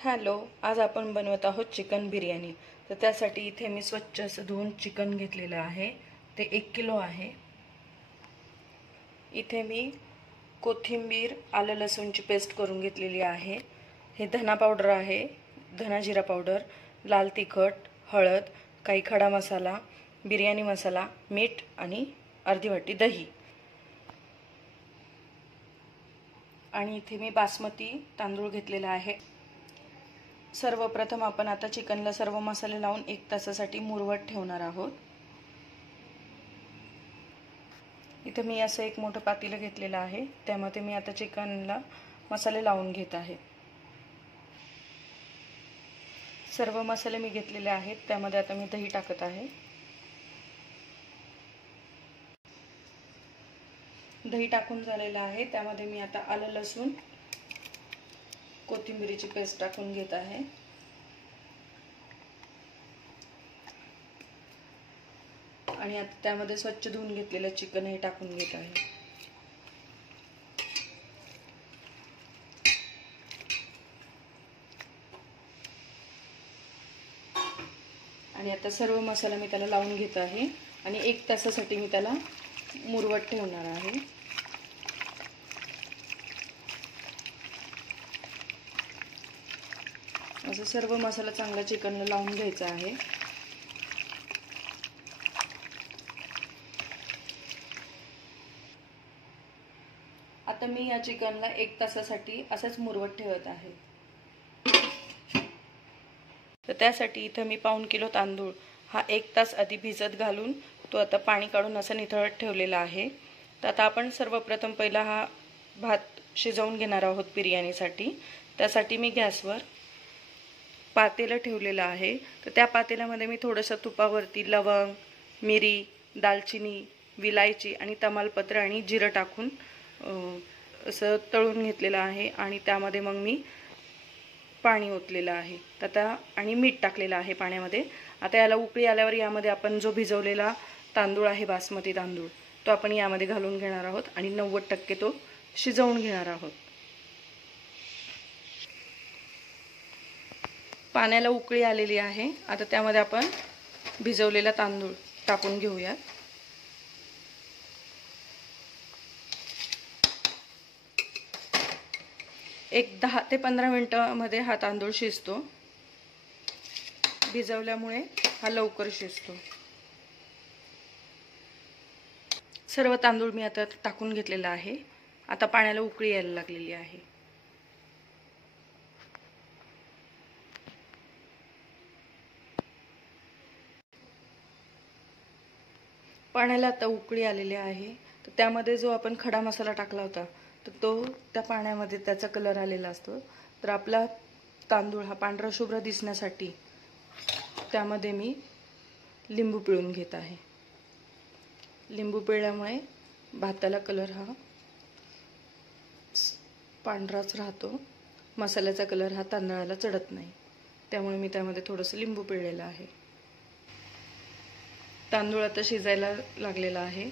Hello, आज आपण बनवत आहोत चिकन बिर्याणी। तर त्यासाठी इथे मी स्वच्छ असं धुवून चिकन घेतलेलं आहे। ते 1 किलो आहे। इथे मी कोथिंबीर, आलं लसूणची पेस्ट करून घेतलेली आहे। हे धना पावडर आहे, धना जिरा पावडर, लाल तिखट, हळद, काही खडा मसाला, बिर्याणी मसाला, मीठ आणि अर्धी वाटी दही। आणि इथे मी बासमती तांदूळ घेतलेला आहे। सर्वप्रथम आपण आता चिकनला सर्व मसाले लावून 1 तासासाठी मुरवत ठेवणार आहोत। इथे मी असं एक मोठं पातेलं घेतलेलं आहे। त्यामध्ये मी आता चिकनला मसाले लावून घेत आहे। सर्व मसाले मी घेतलेले आहेत। त्यामध्ये आता मी दही टाकत आहे। दही टाकून झालेलं आहे। त्यामध्ये मी आता आलं लसूण, कोथिंबीरीची पेस्ट टाकून घेत आहे। आणि आता त्यामध्ये स्वच्छ धुवून घेतलेलं चिकन हे टाकून घेत आहे। आणि आता सर्व मसाला मी त्याला लावून घेत आहे आणि 1 तासासाठी मी त्याला मुरवत ठेवणार आहे। असं सर्व मसाला चांगला चिकनला लावून घ्यायचा आहे। आता मी या चिकनला 1 तासासाठी असंच मुरवत ठेवत आहे। तर त्यासाठी इथे मी 1/2 किलो तांदूळ हा 1 तास आधी भिजत घालून तो आता पाणी काढून असं निथळत ठेवलेला आहे। तर आता आपण सर्वप्रथम पहिला हा भात शिजवून घेणार आहोत बिर्याणीसाठी। त्यासाठी मी गॅसवर पातेलं ठेवलेलं आहे। तर त्या पातेल्यामध्ये मी थोडंसं तुपावरती लवंग, मिरी, दालचिनी, विलायची आणि तमालपत्र आणि जिरं टाकून असं तळून घेतलेलं आहे। आणि त्यामध्ये मग मी पाणी ओतलेलं आहे आता आणि मीठ टाकलेलं आहे पाण्यामध्ये। आता याला उकळी आल्यावर यामध्ये आपण जो भिजवलेला तांदूळ आहे, बासमती तांदूळ, तो आपण यामध्ये घालून घेणार आहोत आणि 90% तो शिजवून घेणार आहोत। पाण्याला उकळी आलेली आहे। आता त्यामध्ये आपण भिजवलेला तांदूळ टाकून घेऊया। एक 10 ते 15 मिनिटांमध्ये हा तांदूळ शिजतो। भिजवल्यामुळे हा लवकर शिजतो। सर्व तांदूळ मी आता टाकून घेतलेला आहे। आता पाण्याला उकळी यायला लागलेली आहे। पाण्याला आता उकळी आलेली आहे। तर त्यामध्ये जो आपण खडा मसाला टाकला होता तर तो त्या पाण्यामध्ये त्याचा कलर आलेला असतो। तर आपला तांदूळ हा पांढरा शुभ्र दिसण्यासाठी त्यामध्ये मी लिंबू पिळून घेत आहे। लिंबू पिळल्यामुळे भाताला कलर हा पांढराच राहतो। मसाल्याचा कलर हा तांदळाला चढत नाही। त्यामुळे मी त्यामध्ये थोडंसं लिंबू पिळलेलं आहे। तांदूळ आता शिजायला लागलेला आहे।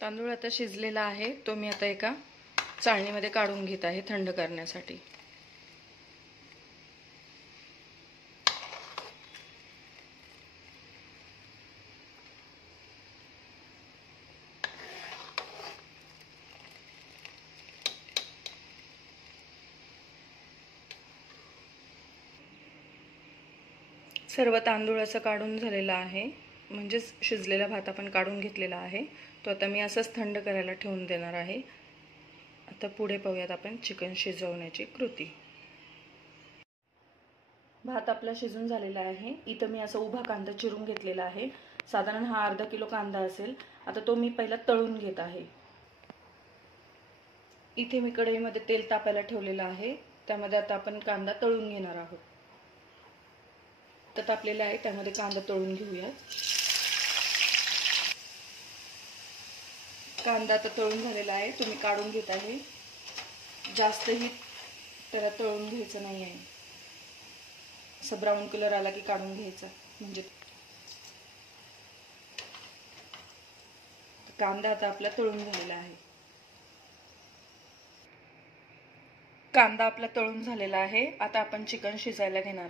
तांदूळ आता शिजलेला आहे। तो मी आता एका चाळणीमध्ये काढून घेत आहे थंड करण्यासाठी। सर्व तांदूळ असं काढून झालेला आहे, म्हणजेच शिजलेला भात आपण काढून घेतलेला आहे। तो आता मी असंच थंड करायला ठेवून देणार आहे। आता पुढे पाहूयात आपण चिकन शिजवण्याची कृती। भात आपला शिजून झालेला आहे। इथं मी असं उभा कांदा चिरून घेतलेला आहे। साधारण हा अर्धा किलो कांदा असेल। आता तो मी पहिला तळून घेत आहे। इथे मी कढईमध्ये तेल तापायला ठेवलेलं आहे। त्यामध्ये आता आपण कांदा तळून घेणार आहोत। तर तापलेला आहे, त्यामध्ये कांदा तळून घेऊया। कांदा आता तळून झालेला आहे, तुम्ही काढून घेत आहे। जास्तही त्याला तळून घ्यायचं नाही आहे। असं ब्राऊन कलर आला की काढून घ्यायचा। म्हणजे कांदा आता आपला तळून झालेला आहे। कांदा आपला तळून झालेला आहे. आता आपण चिकन शिजायला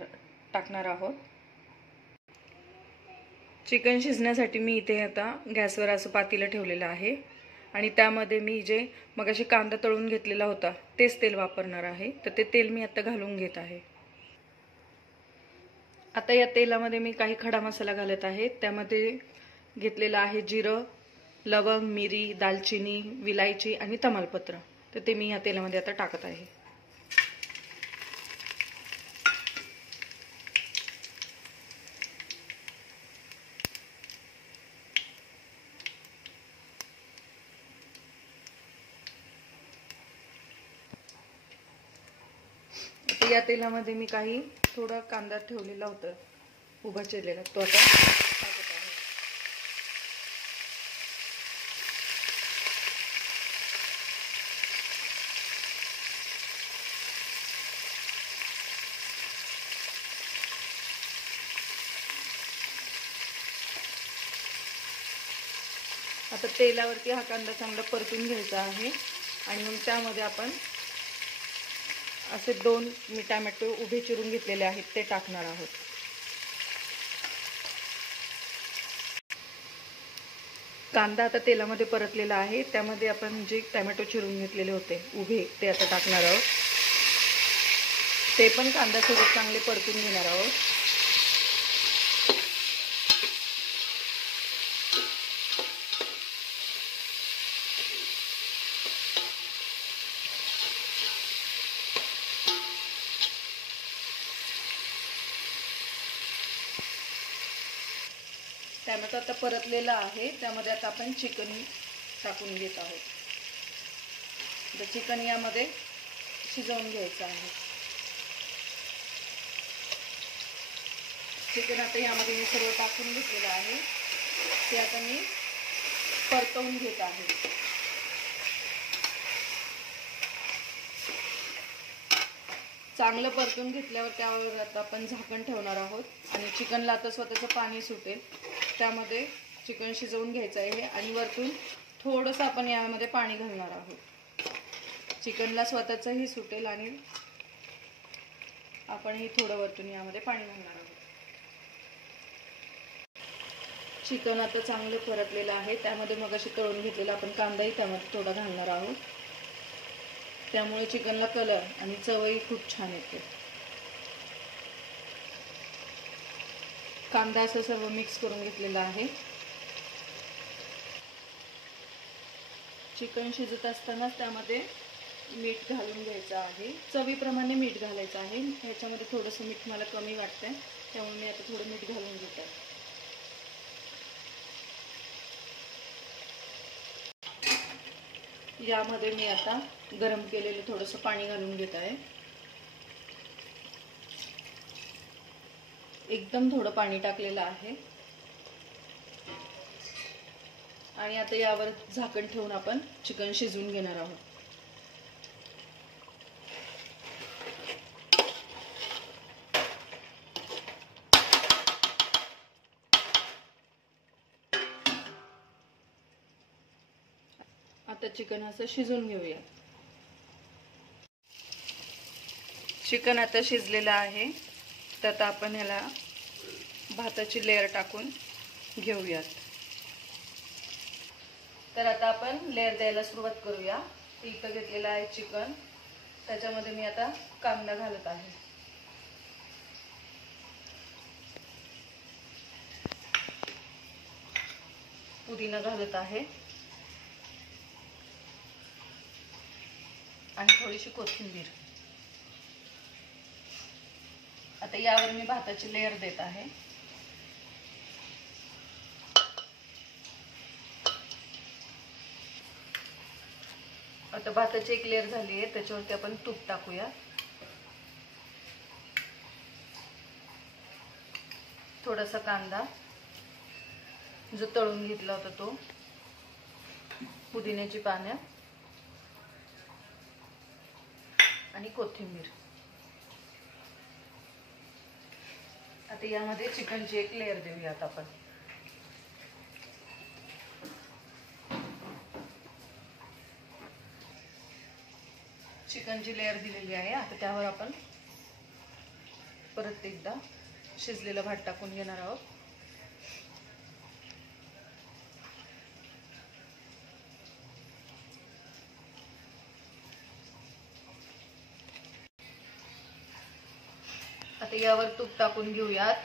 टाकणार आहोत. चिकन शिजण्यासाठी मी इथे आता गॅसवर असं पातेलं ठेवलेलं आहे आणि त्यामध्ये मी जे मगाशी कांदा तळून घेतलेला होता तेच तेल वापरणार आहे. तर ते तेल मी आता घालून घेत आहे. आता या तेलामध्ये मी काही खडा मसाला घालत आहे. त्यामध्ये घेतलेला आहे जिरं, लवंग, मिरी, दालचिनी, विलायची आणि तमालपत्र. तर ते मी या तेलामध्ये आता टाकत आहे. या तेलामध्ये मी काही थोडा कांदा ठेवलेला होता उभा चिरलेला, तो आता टाकत आहे. आता तेलावरती हा कांदा चांगला परतून घ्यायचा आहे आणि मग त्यामध्ये आपण असे 2 टोमॅटो उभे चिरून घेतलेले आहेत ते टाकणार आहोत. कांदा आता तेलामध्ये परतलेला आहे. त्यामध्ये आपण जे टोमॅटो चिरून घेतलेले होते उभे ते आता टाकणार आहोत. ते पण कांद्यासोबत चांगले परतून घेणार आहोत. टोमॅटो आता परतलेला आहे. त्यामध्ये आता आपण चिकन टाकून घेत आहोत. तर चिकन यामध्ये शिजवून घ्यायचं आहे. चिकन आता यामध्ये मी सर्व टाकून घेतलेलं आहे. ते आता मी परतवून घेत आहे. चांगलं परतून घेतल्यावर त्यावर आता आपण झाकण ठेवणार आहोत आणि चिकनला आता स्वतःचं पाणी सुटेल. त्यामध्ये चिकन शिजवून घ्यायचं आहे आणि वरतून थोडंसं आपण यामध्ये पाणी घालणार आहोत. चिकनला स्वतःचंही सुटेल आणि आपणही थोडं वरतून यामध्ये पाणी घालणार आहोत. चिकन आता चांगलं परतलेलं आहे. त्यामध्ये मगाशी तळून घेतलेला आपण कांदाही त्यामध्ये थोडा घालणार आहोत. त्यामुळे चिकनला कलर आणि चवही खूप छान येते. कांदा असं सर्व मिक्स करून घेतलेला आहे. चिकन शिजत असतानाच त्यामध्ये मीठ घालून घ्यायचं आहे. चवीप्रमाणे मीठ घालायचं आहे. ह्याच्यामध्ये थोडंसं मीठ मला कमी वाटतंय, त्यामुळे मी आता थोडं मीठ घालून घेत आहे. यामध्ये मी आता गरम केलेलं थोडंसं पाणी घालून घेत आहे. एकदम थोडं पाणी टाकलेलं आहे आणि आता यावर झाकण ठेवून आपण चिकन शिजवून घेणार आहोत. आता चिकन असं शिजवून घेऊया. चिकन आता शिजलेलं आहे. तर आता आपण ह्याला भाताची लेयर टाकून घेऊयात. तर आता आपण लेयर द्यायला सुरुवात करूया. इथं घेतलेलं आहे चिकन. त्याच्यामध्ये मी आता कांदा घालत आहे. पुदिना घालत आहे आणि थोडीशी कोथिंबीर. आता यावर मी भाताची लेयर देत आहे. आता भाताची एक लेयर झाली आहे. त्याच्यावरती आपण तूप टाकूया. थोडासा कांदा जो तळून घेतला होता तो, पुदिन्याची पानं आणि कोथिंबीर. आता यामध्ये चिकनची एक लेयर देऊयात आपण. चिकनची लेअर दिलेली आहे. आता त्यावर आपण परत एकदा शिजलेला भात टाकून घेणार आहोत. आता यावर तूप टाकून घेऊयात.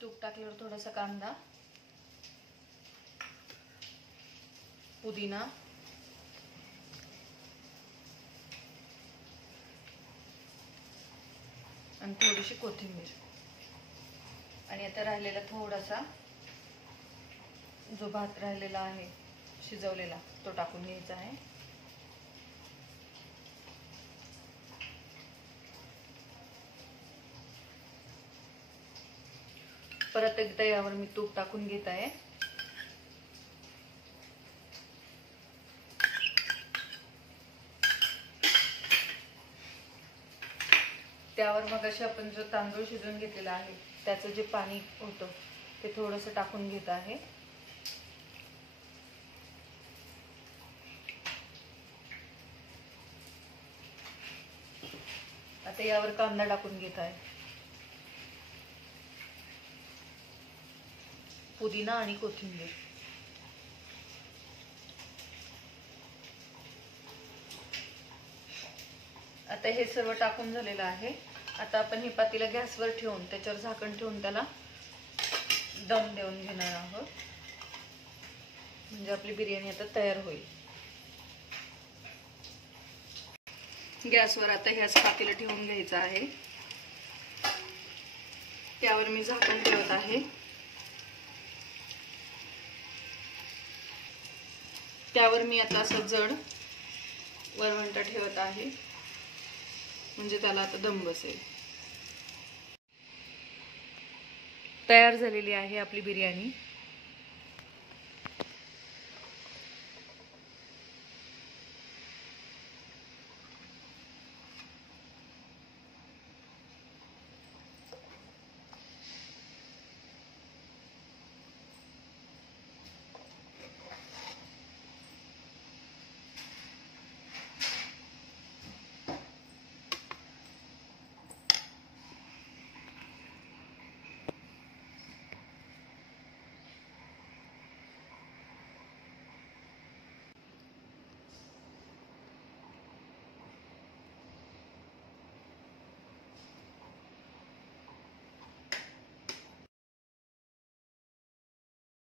तूप टाकल्यावर थोडासा कांदा, पुदिना, आणि थोडीशी कोथिंबीर, आणि आता राहिलेला थोडासा जो भात राहिलेला आहे शिजवलेला तो टाकून घ्यायचा आहे. परत एकदा यावर मी तूप टाकून घेत आहे. त्यावर मगाशी आपण जो तांदूळ शिजवून घेतलेला आहे त्याचं जे पाणी होतं ते थोडंसं टाकून घेत आहे. आता यावर कांदा टाकून घेत आहे, पुदिना आणि कोथिंबीर. आता हे सर्व टाकून झालेलं आहे. आता आपण हे पातेलं गॅसवर ठेवून त्याच्यावर झाकण ठेवून त्याला दम देऊन घेणार आहोत. म्हणजे आपली बिर्याणी आता तयार होईल. गॅसवर आता ह्याच पातेलं ठेवून घ्यायचं आहे. त्यावर मी झाकण ठेवत आहे. त्यावर मी आता असं जड वरवंटा ठेवत आहे, म्हणजे त्याला आता दम बसेल. तयार झालेली आहे आपली बिर्याणी.